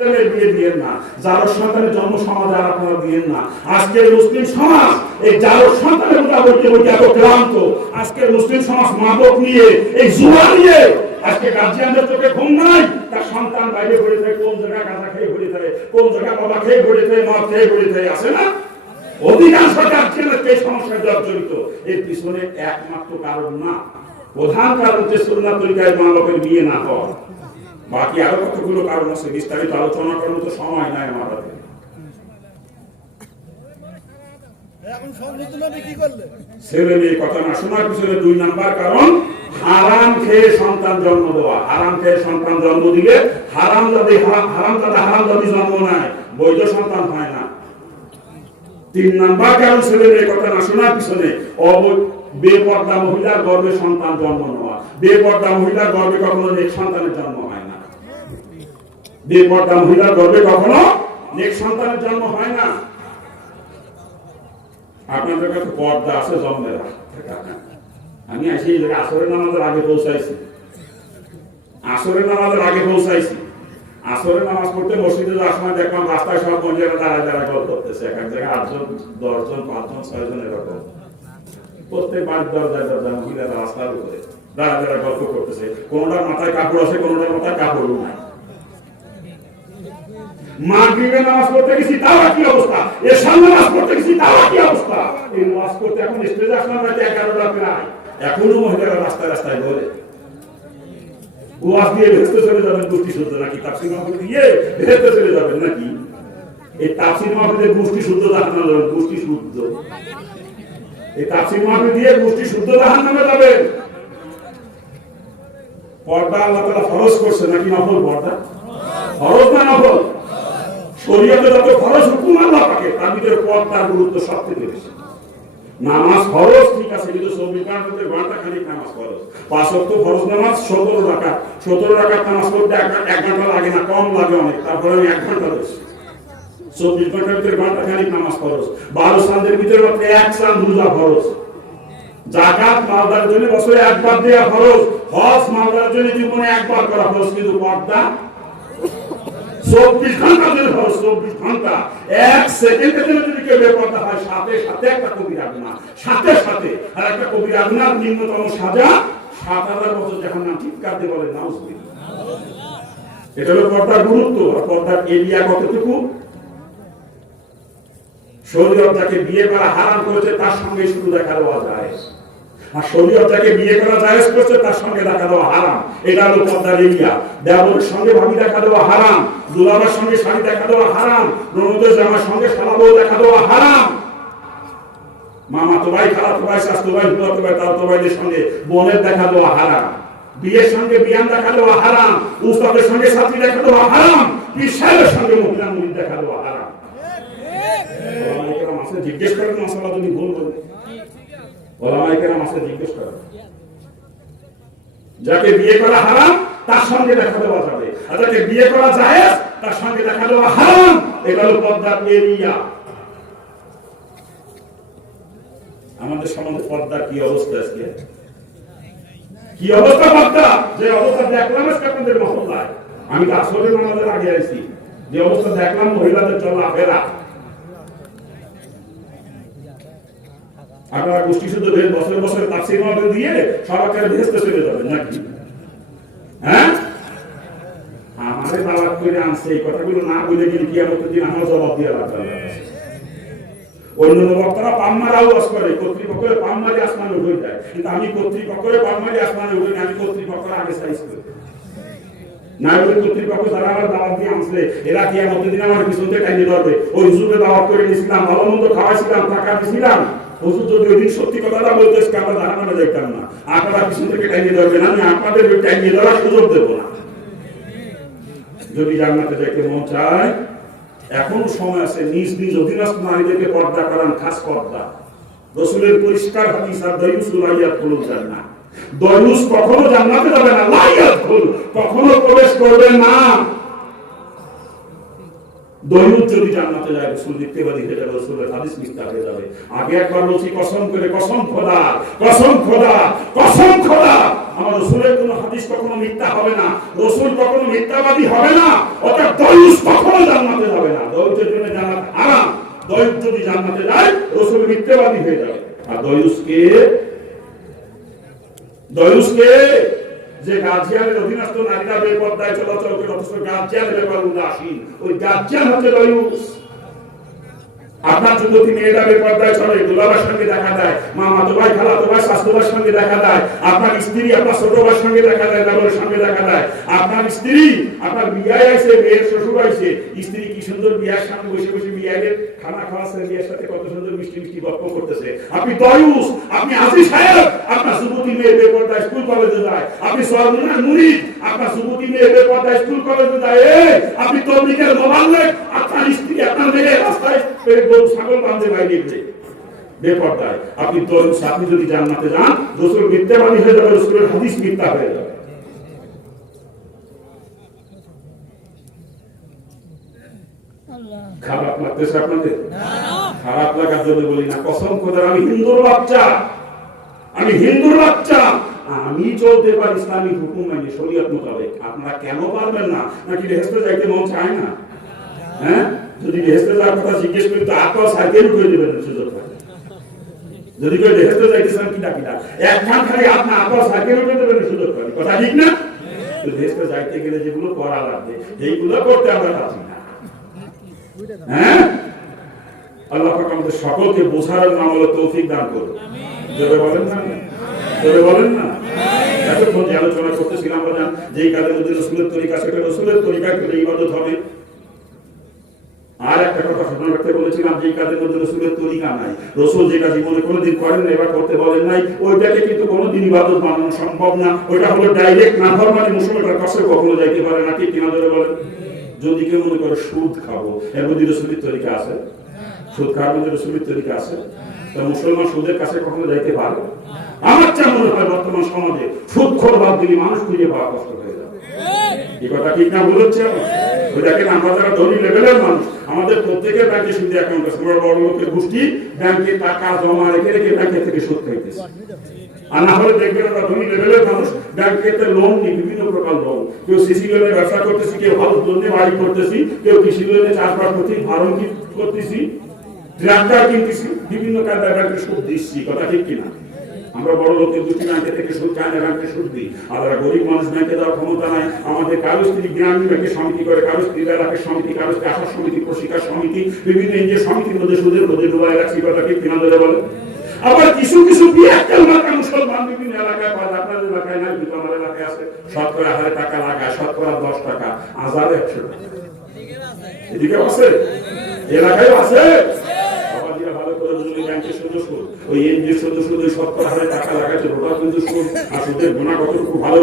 বিয়ে দিয়েন না, জারজ সন্তানের জন্ম সমাজে আর আপনারা দিয়েন না। আজকের মুসলিম সমাজ এই জারজ সন্তানের কথা বলতে বলতে এত ক্লান্ত। আজকের মুসলিম সমাজ মাদক নিয়ে, এই জুয়া নিয়ে, আজকে গার্জিয়ানদের চোখে ঘুম নাই। তার সন্তান বাইরে ঘুরে থাকে, কোন জায়গায় গাঁজা খেয়ে ঘুরে থাকে, কোন জায়গায় বাবা খেয়ে ঘুরে থাকে, মদ খেয়ে ঘুরে থাকে, আসে না? অধিকাংশ গার্জিয়ানের এই সমস্যায় জর্জরিত। এর পিছনে একমাত্র কারণ না, প্রধান কারণ হচ্ছে সুন্নাত তরিকায় মানবের বিয়ে না হওয়া। বাকি আরো কতগুলো কারণ আছে, বিস্তারিত আলোচনা করার মতো সময় নাই আমার হাতে। ছেলে মেয়ে কথা না শোনার পিছনে 2 নাম্বার কারণ হারাম খেয়ে সন্তান জন্ম দেওয়া। হারাম খেয়ে সন্তান জন্ম দিলে হারাম যদি জন্ম নেয় বৈধ সন্তান হয় না। 3 নাম্বার কারণ ছেলে মেয়ে কথা না শোনার পিছনে বেপর্দা মহিলার গর্ভে সন্তান জন্ম নেওয়া। বেপর্দা মহিলার গর্ভে কখনো নেক সন্তানের জন্ম হয় না। বেপর্দা মহিলার গর্ভে কখনো নেক সন্তানের জন্ম হয় না। আপনাদের কাছে পর্দা আছে জন্মের। আমি আসি আসরের নামাজের আগে পৌঁছাইছি। আসরের নামাজের আগে পৌঁছাইছি। আসরের নামাজ পড়তে মসজিদে যাওয়ার সময় দেখলাম রাস্তায় সব মহিলারা দাঁড়ায় দাঁড়ায় গল্প করতেছে। এক জায়গায় 8 জন, 10 জন, 5 জন, 6 জন এরকম। প্রত্যেক বাড়ির দরজায় দরজায় মহিলারা রাস্তার উপরে দাঁড়ায় দাঁড়ায় গল্প করতেছে। কোনটার মাথায় কাপড় আছে, কোনটার মাথায় কাপড়ও নাই। মাগরিবের নামাজ পড়তে গেছি, তাও একই অবস্থা। এশার নামাজ পড়তে গেছি, তাও একই অবস্থা। এই নামাজ পড়তে এখন স্টেজে আসলাম রাতে 11টা প্রায়, এখনো মহিলারা রাস্তায় রাস্তায় ঘোরে। ওয়াজ দিয়ে ভেস্তে চলে যাবেন গোষ্ঠী শুদ্ধ নাকি? তাফসীর মাহফিল দিয়ে ভেস্তে চলে যাবেন নাকি? এই তাফসীর মাহফিলে গোষ্ঠী শুদ্ধ জাহান্নামে যাবেন। গোষ্ঠী শুদ্ধ, এই তাফসীর মাহফিল দিয়ে গোষ্ঠী শুদ্ধ জাহান্নামে যাবেন। পর্দা আল্লাহ তাআলা ফরজ করছে নাকি নফল? পর্দা ফরজ না নফল? শরীয়তে যত ফরজ হুকুম আল্লাহ পাকে, তার ভিতরে পর্দার গুরুত্ব সবচেয়ে বেশি। নামাজ ফরজ ঠিক আছে, কিন্তু 24 ঘন্টা খানিক নামাজ ফরজ। 5 ওয়াক্ত ফরজ নামাজ 17 রাকাত। 17 রাকাত নামাজ পড়তে 1 ঘন্টা লাগে না, কম লাগে অনেক। তারপরে আমি 1 ঘন্টা দিচ্ছি। 24 ঘন্টার ভিতরে ঘন্টা খানিক নামাজ ফরজ। 12 চাঁদের ভিতরে মাত্র 1 চাঁদ রোজা ফরজ। যাকাত মালদার জন্য বছরে 1 বার দেওয়া ফরজ। হজ মালদার জন্য জীবনে 1 বার করা ফরজ। কিন্তু পর্দা 24 ঘন্টা ধরে ফরজ। 24 ঘন্টা 1 সেকেন্ডের জন্য যদি কেউ বেপর্দা হয়, সাথে সাথে একটা কবিরা গুনাহ, সাথে সাথে আর একটা কবিরা গুনাহর নিম্নতম সাজা 7000 বছর জাহান্নাম। চিৎকার দিয়ে বলেন নাউজুবিল্লাহ। এটা হলো পর্দার গুরুত্ব। আর পর্দার এরিয়া কতটুকু? শরীয়ত যাকে বিয়ে করা হারাম করেছে তার সঙ্গে শুধু দেখা দেওয়া যায়, আর শরীয়ত যাকে বিয়ে করা জায়েজ করেছে তার সঙ্গে দেখা দেওয়া হারাম। এটা হলো পর্দার এরিয়া। দেওরের সঙ্গে ভাবি দেখা দেওয়া হারাম, দুলাভার সঙ্গে শাড়ি দেখা দেওয়া হারাম, ননদের জামার সঙ্গে শালাবও দেখা দেওয়া হারাম, মামাতো ভাই, খালাতো ভাই, শাশুড়ি ভাই, ফুফাতো ভাই, তাতো ভাইদের সঙ্গে বোনের দেখা দেওয়া হারাম, বিয়ের সঙ্গে বিয়ান দেখা দেওয়া হারাম, উস্তাদের সঙ্গে ছাত্রী দেখা দেওয়া হারাম, পীর সাহেবের সঙ্গে মহিলা মুরিদ দেখা দেওয়া হারাম। জিজ্ঞেস করেন মশলা যদি ভুল বলে, জিজ্ঞেস করেন। যাকে বিয়ে করা হারাম তার সঙ্গে দেখা দেওয়া যাবে, আর যাকে বিয়ে করা জায়েজ তার সঙ্গে দেখা দেওয়া হারাম। এটা হলো পর্দার এরিয়া। আমাদের সমাজে পর্দার কি অবস্থা আজকে? কি অবস্থা পর্দা? যে অবস্থা দেখলাম আজকে আপনাদের মহল্লায়, আমি তো আসলে আমাদের আগে আইছি, যে অবস্থা দেখলাম মহিলাদের চলাফেরা। আপনারা গোষ্ঠী শুদ্ধ বছরে বছরে তাফসীর মাহফিল দিয়ে সরকার ভেস্তে চলে যাবেন নাকি? হ্যাঁ, আমাদের দাওয়াত করে আনছে, এই কথাগুলো না বলে গেলে কিয়ামতের দিন আমার জবাব দিয়ে লাগবে। অন্যান্য বক্তারা পাম্মার আওয়াজ করে, কর্তৃপক্ষের পাম্মারি আসমানে উঠে যায়, কিন্তু আমি কর্তৃপক্ষের পাম্মারি আসমানে উঠে না, আমি কর্তৃপক্ষের আগে সাইজ করি না। কর্তৃপক্ষ যারা আমার দাওয়াত দিয়ে আনছে, এরা কিয়ামতের দিন আমার পিছন থেকে টাইনে ধরবে। ওই হুজুরে দাওয়াত করে নিয়েছিলাম, ভালো মন্দ খাওয়াইছিলাম, টাকা দিয়েছিলাম, হুজুর যদি ওই দিন সত্যি কথাটা বলতে আমরা জাহান্নামে যাইতাম না। আপনারা পিছন থেকে টাইনে ধরবেন, আমি আপনাদের ওই টাইনে ধরার সুযোগ দেবো না। যদি জান্নাতে যাইতে মন চায়, এখনো সময় আছে। নিজ নিজ অধীনস্থ নারীদেরকে পর্দা করান, খাস পর্দা। রাসূলের পরিষ্কার হাদিস, আর দায়ুসুল আয়াতুল জান্নাহ, দায়ুস কখনো জান্নাতে যাবে না, লায়াতুল কখনো প্রবেশ করবে না। দায়ুস যদি জান্নাতে যায়, রাসূল ইত্তেবাদী হয়ে যাবে, রাসূলের হাদিস মিথ্যা হয়ে যাবে। আগে একবার বলছি কসম করে, কসম খোদা, কসম খোদা, কসম খোদা, আমার রাসূলের কোনো হাদিস কখনো মিথ্যা হবে না, রাসূল কখনো মিথ্যাবাদী হবে না, অর্থাৎ দায়ুস কখনো জান্নাতে যাবে না। দায়ুসের জন্য জান্নাত হারাম। দায়ুস যদি জান্নাতে যায় রাসূল মিথ্যাবাদী হয়ে যাবে। আর দায়ুসকে যে গার্জিয়ানের অধীনস্থ নারীরা বেপর্দায় চলাচল করে অথচ গার্জিয়ানের ব্যাপারে উদাসীন, ওই গার্জিয়ান হচ্ছে দায়ুস। আপনার যুবতী মেয়েরা বেপর্দায় চলে, দুলাভাইয়ের সঙ্গে দেখা দেয়, মামাতো ভাই, খালাতো ভাই, শাশুড়ি ভাইয়ের সঙ্গে দেখা দেয়, আপনার স্ত্রী আপনার ছোট ভাইয়ের সঙ্গে দেখা দেয়, দেবরের সঙ্গে দেখা দেয়, আপনার স্ত্রী আপনার বিয়ায় আইছে, মেয়ের শ্বশুর আইছে, স্ত্রী কি সুন্দর বিয়ার সামনে বসে বসে বিয়ায়ের খানা খাওয়াচ্ছে, বিয়ের সাথে কত সুন্দর মিষ্টি মিষ্টি গল্প করতেছে। আপনি দায়ুস, আপনি আজি সাহেব, আপনার যুবতী মেয়ে বেপর্দায় স্কুল কলেজে যায়, আপনি সরমুনার মুরিদ, আপনার যুবতী মেয়ে বেপর্দায় স্কুল কলেজে যায়, আপনি তবলিগের মোবাল্লেগ, আপনার স্ত্রী আপনার মেয়ে রাস্তায় গরু ছাগল বাঁধে বাইরে বেপর্দায়। আপনি দায়ুস, আপনি যদি জান্নাতে যান রাসূল মিথ্যাবাদী হয়ে যাবে, রাসূলের হাদিস মিথ্যা হয়ে যাবে। খারাপ লাগতেছে আপনাদের? খারাপ লাগার জন্য বলি না, কসম খোদার আমি হিন্দুর বাচ্চা, আমি হিন্দুর বাচ্চা, আমি চলতে পারি ইসলামিক হুকুম মেনে শরীয়ত মোতাবেক। আপনারা কেন পারবেন না? নাকি বেহেশতে যাইতে মন চায় না? হ্যাঁ, যদি বেহেশতে যাওয়ার কথা জিজ্ঞেস করি তো আপনারা সাইকেল করে দেবেন সুযোগ থাকে। যদি কেউ বেহেশতে যাইতেছেন কিনা কিনা একখান খালি আপনার আপনারা সাইকেল করে দেবেন সুযোগ পাই, কথা ঠিক না? বেহেশতে যাইতে গেলে যেগুলো করা লাগবে এইগুলো করতে আমরা পারছি না। হ্যাঁ, আল্লাহ পাক আমাদের সকলকে বোঝার আমল তৌফিক দান করুন। জোরে বলেন না, জোরে বলেন না। এতক্ষণ যে আলোচনা করতেছিলাম আমরা যেই কাজের মধ্যে রাসূলের তরিকা, সেটা রাসূলের তরিকায় করে ইবাদত হবে। আর একটা কথা স্মরণ রাখতে বলেছিলাম, যেই কাজের মধ্যে রাসূলের তরিকা নাই, রাসূল যেটা জীবনে কোনোদিন করেন না, এবার করতে বলেন নাই, ওইটাকে কিন্তু কোনোদিন ইবাদত বানানো সম্ভব না। ওইটা হলো ডাইরেক্ট নাফরমানি, মুসলমানের কাছে কখনো যাইতে পারে না। ঠিক কিনা জোরে বলেন? যদি কেউ মনে করে সুদ খাবো, এর মধ্যে রাসূলের তরিকা আছে? সুদ খাওয়ার মধ্যে রাসূলের তরিকা আছে? তা মুসলমান সুদের কাছে কখনো যাইতে পারে? আমার যা মনে হয় বর্তমান সমাজে সুদখোর বাদ দিলে মানুষ খুঁজে পাওয়া কষ্ট হয়ে যাবে। এই কথা ঠিক না বলেছে? ওই দেখেন, আমরা যারা ধনী লেভেলের মানুষ, আমাদের প্রত্যেকের ব্যাংকে সুদে অ্যাকাউন্ট আছে। আমরা বড় লোকের গোষ্ঠী ব্যাংকে টাকা জমা রেখে রেখে ব্যাংকের থেকে সুদ খাইতেছে। আর না হলে দেখবেন আমরা ধনী লেভেলের মানুষ ব্যাংকেতে লোন নিই, বিভিন্ন প্রকার লোন। কেউ সিসি লোনে ব্যবসা করতেছি, কেউ হাউস লোনে বাড়ি করতেছি, কেউ কৃষি লোনে চাষবাস করতেছি, ফার্ম করতেছি, ট্রাক্টর কিনতেছি, বিভিন্ন কায়দায় ব্যাংকে সুদ দিচ্ছি। কথা ঠিক কিনা? আমরা বড় লোকের দুটি ব্যাংকে থেকে সুদ চাই না, ব্যাংকে সুদ দিই। আর গরিব মানুষ ব্যাংকে দেওয়ার ক্ষমতা নাই। আমাদের কারো স্ত্রী গ্রামীণ ব্যাংকের সমিতি করে, কারো স্ত্রী এলাকার সমিতি, কারো আশার সমিতি, প্রশিক্ষার সমিতি, বিভিন্ন এনজিও সমিতির মধ্যে সুদের মধ্যে ডুবাই রাখছি। কথা ঠিক কিনা ধরে বলে? আবার কিছু কিছু মুসলমান বিভিন্ন এলাকায় পাওয়া যায়, আপনাদের এলাকায় নাই, কিন্তু আমার এলাকায় আছে। শতকরা 1000 টাকা লাগায়, শতকরা 10 টাকা, 1000 100 টাকা। এদিকে আছে, এলাকায় আছে। ভালো করে বুঝলি, ব্যাংকের সদস্য ওই এনজিও সদস্য শতকরা 1000 টাকা লাগাচ্ছে, ওটা কিন্তু সুদ। আর সুদের গুণা কতটুকু ভালো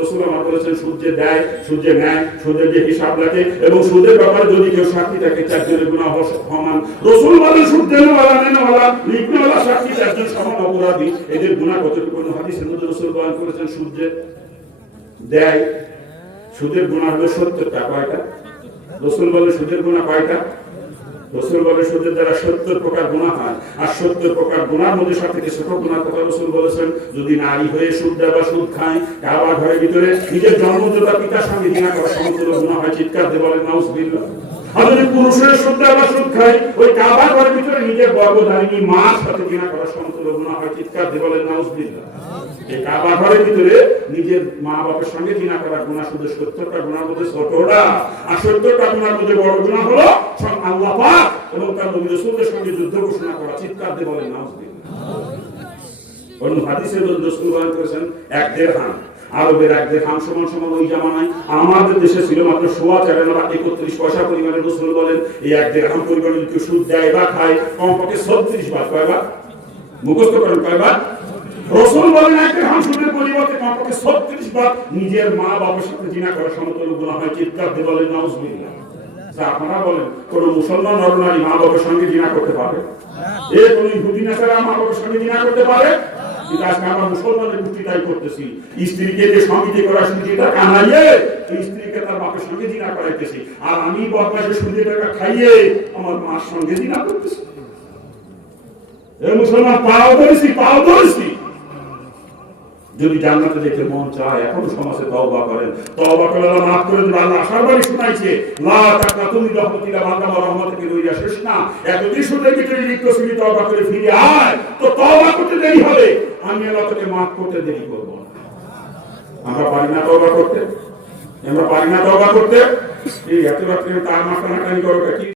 রাসূল আমার বলেছেন, সুদ যে দেয়, সুদ যে নেয়, সুদের যে হিসাব রাখে, এবং সুদের ব্যাপারে যদি কেউ সাক্ষী থাকে, 4 জনের গুণা সমান। রাসূল বলেন, সুদ দেনওয়ালা, নেনওয়ালা, লিখনেওয়ালা সাক্ষী 4 জন সমান অপরাধী। এদের গুণা কতটুকু? হাদিসের মধ্যে রাসূল বয়ান করেছেন, সুদ যে দেয়, সুদের গুণা হলো 70 টাকা। কয়টা? রাসূল বলেন সুদের গুণা কয়টা? রাসূল বলেন সুদের দ্বারা 70 প্রকার গুনাহ হয়। আর 70 প্রকার গুনার মধ্যে সবথেকে ছোট গুনাহ কথা রাসূল বলেছেন, যদি নারী হয়ে সুদ দেয় বা সুদ খায়, কাবা ঘরের ভিতরে নিজের জন্মদাতা পিতার সঙ্গে জিনা করা সমতুল্য গুনাহ হয়। চিৎকার দিয়ে বলেন নাউজুবিল্লাহ। আর যদি পুরুষের সুদ দেয় বা সুদ খায়, ওই কাবা ঘরের ভিতরে নিজের গর্ভধারিণী মার সাথে জিনা করা সমতুল্য গুনাহ হয়। চিৎকার দিয়ে বলেন নাউজুবিল্লাহ। এই কাবা ঘরের ভিতরে নিজের মা বাবার সঙ্গে জিনা করা গুনাহ শুধু 70টা গুনার মধ্যে ছোটটা, আর 70টা গুনার মধ্যে বড় গুনাহ হলো আল্লাহ পাক এবং তার নবী রাসূলের সঙ্গে যুদ্ধ ঘোষণা করা। চিৎকার দিয়ে বলেন নাউজুবিল্লাহ। অন্য হাদিসে রাসূল বয়ান করেছেন, 1 দিরহাম, আরবের 1 দিরহাম সমান সমান ওই জামানায় আমাদের দেশে ছিল মাত্র 4.31 পয়সা পরিমাণে। রাসূল বলেন, এই 1 দিরহাম পরিমাণে যদি সুদ দেয় বা খায়, কমপক্ষে 36 বার। কয়বার? মুখস্থ করেন, কয়বার? রাসূল বলেন, 1 দিরহাম সুদের পরিবর্তে কমপক্ষে 36 বার নিজের মা বাবার সাথে জিনা করা সমতুল্য গুনাহ হয়। চিৎকার দিয়ে বলেন নাউজুবিল্লাহ। আপনারা বলেন, কোন মুসলমান নরনারী মা বাবার সঙ্গে জিনা করতে পারে? কোন ইহুদি নাসারা মা বাবার সঙ্গে জিনা করতে পারে? কিন্তু আজকে আমরা মুসলমানের গোষ্ঠী তাই করতেছি। স্ত্রীকে যে সমিতি করা সুবিধা কানাইয়ে স্ত্রীকে তার বাপের সঙ্গে জিনা করাইতেছি, আর আমি বদমাইশের সুবিধা টাকা খাইয়ে আমার মার সঙ্গে জিনা করতেছি। মুসলমান পাও ধরেছি, পাও ধরেছি। যদি জান্নাতে যেতে মন চায় এখনো সমাজে তওবা করেন, তওবা করে আল্লাহ মাফ করে দিবে। আল্লাহ আশার বাণী শুনাইছে, লা তাকনাতু মিন রাহমাতিল্লাহ, বান্দা আমার রহমত থেকে রইয়া শেষ না, এতদিন শুনে ভিতরে লিপ্ত ছিলি, তওবা করে ফিরে আয়, তো তওবা করতে দেরি হবে, আমি আল্লাহ তোকে মাফ করতে দেরি করব না। আমরা পারি না তওবা করতে, আমরা পারি না তওবা করতে। এই এত রাত্রে তার মাথা নাকানি করো কি?